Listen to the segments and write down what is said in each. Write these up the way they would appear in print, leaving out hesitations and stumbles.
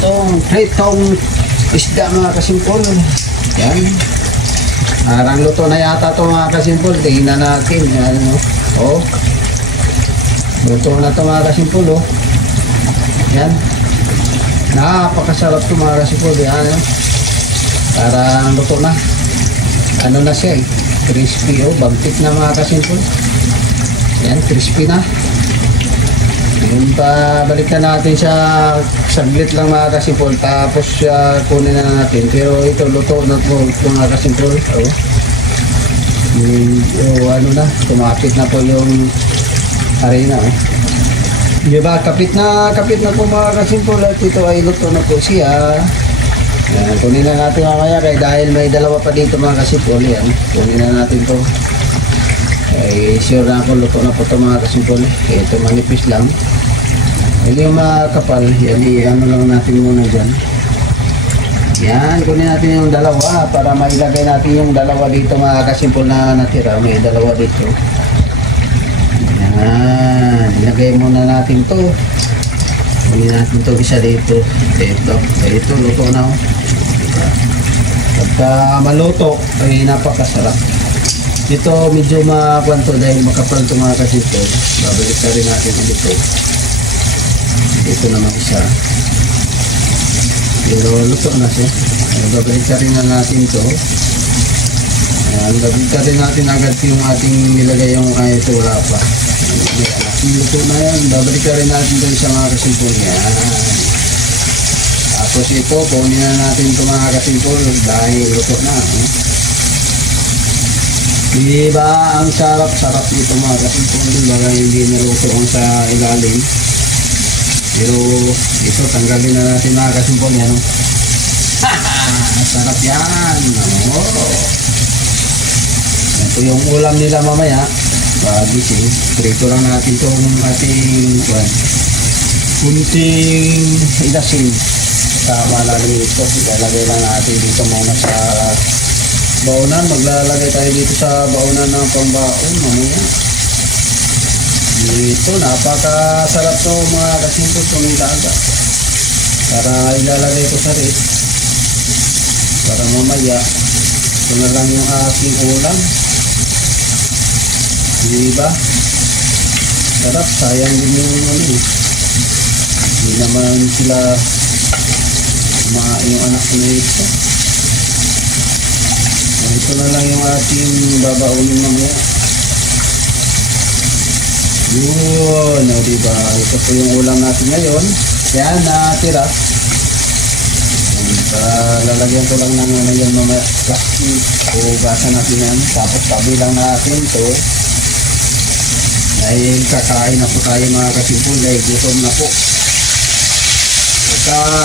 itong pritong isda mga kasimpol. Yan. Parang luto na yata ito mga kasimpol. Tingnan natin. Ano, oh. Luto na ito mga kasimpol. Oh. Yan. Napakasarap ito mga kasimpol. Yan. Oh. Parang luto na. Ano na siya eh. Crispy. Oh. Bagtik na mga kasimpol. Yan. Crispy na. Yung balikan natin siya saglit lang mga kasimpol, tapos kunin na natin. Pero ito luto na po mga kasimpol. Ano na, tumapit na po yung harina. Diba, kapit na po mga kasimpol, at ito ay luto na po siya. Yan, kunin na natin mamaya dahil may dalawa pa dito mga kasimpol. Yan, kunin na natin to. Ay sure na ako luto na po ito mga kasimpol. Ito manipis lang. Hindi yung makapal. Yan, ano lang natin muna dyan. Yan, kunin natin yung dalawa para mailagay natin yung dalawa dito mga kasimpol na natira. May dalawa dito. Yan, ilagay muna natin to. Kunin natin to isa dito. Ito luto na. Pagka maluto ay napakasarap. Ito medyo makwanto dahil makapal ito mga kasimpol. Babalik ka rin natin dito. Ito naman isa. Pero luto na siya. Babalik ka rin na natin ito. Babalik ka rin natin agad yung ating nilagay yung ito wala pa. Luto na yan. Babalik ka rin natin doon sa mga kasimpol. Yan. Tapos ito, kunin na natin ito mga kasimpol dahil luto na. Diba ang sarap-sarap nito mga kasimpol, diba hindi naluto ang sa ilalim. Pero ito tanggalin na natin mga kasimpol yan. Sarap yan. Ito yung ulam nila mamaya. Gising. Prito lang natin itong ating kunting ilasin. Tama lang ito. Ilalagay lang natin dito muna sa baunan. Maglalagay tayo dito sa baunan ng pambaon mamaya. Dito napakasarap to mga kasimpol itong ilaga. Para ilalagay ko sa rip. Para mamaya ito na lang yung aking ulam. Diba? Sarap, sayang din yung ano eh. Hindi naman sila yung anak ko na ito. Ito na lang yung ating babaunin mamaya. Yun, o diba? Ito po yung ulam natin ngayon. Yan, natira. Lalagyan ko lang ng ano yan mamaya. Plastic. Hugasan natin yan. Tapos tabilang natin ito. Dahil kakain na po tayo mga kasimpol. Dahil gutom na po.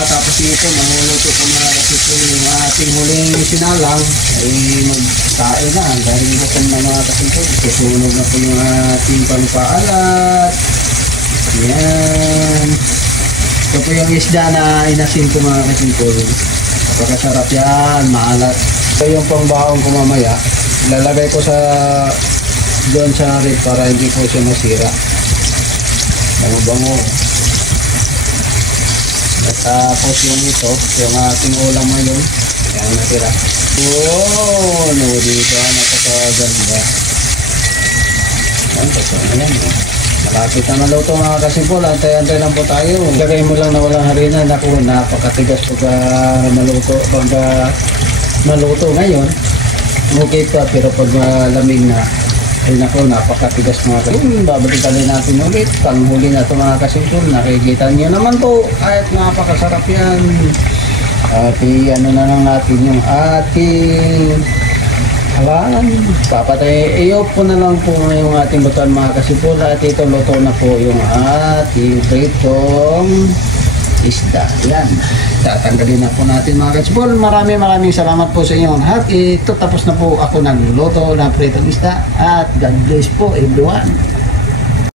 Tapos nito, manuluto po mga kasimpol. Yung ating huling sinalang ay magkain na. Dahil gutom na mga kasimpol. Susunod na po yung ating pangpaalat. Yan. Ito po yung isda na inasin ko mga kasimpol. Napakasarap yan, maalat. Ito yung pangbaon ko mamaya. Ilalagay ko sa doon sa rip para hindi po siya masira. Bango-bango. At tapos yung ito, yung ating ulam ngayon. Yan natira. Oh, no, dito napakaganda. Yan, tapos na yan. Malapit na maluto mga kasimpol. Antay-antay lang po tayo. Lagay mo lang na walang harina. Naku, napakatigas pagka maluto. Pagka maluto ngayon, okay pa. Pero pag lamig na, ay naku, napakatigas mga kasimpol. Babalikan natin ulit. Panghuli na ito mga kasimpol. Nakikita nyo naman po. Kahit napakasarap yan. At ano na lang natin yung ating alam, papatay. I-off ko na lang po yung ating lutuan mga kasimpol. At ito luto na po yung ating pritong isda. Yan. Tatanggalin na po natin mga kasimpol. Maraming salamat po sa inyo. At ito tapos na po ako nagluluto ng pritong isda. At God bless po everyone.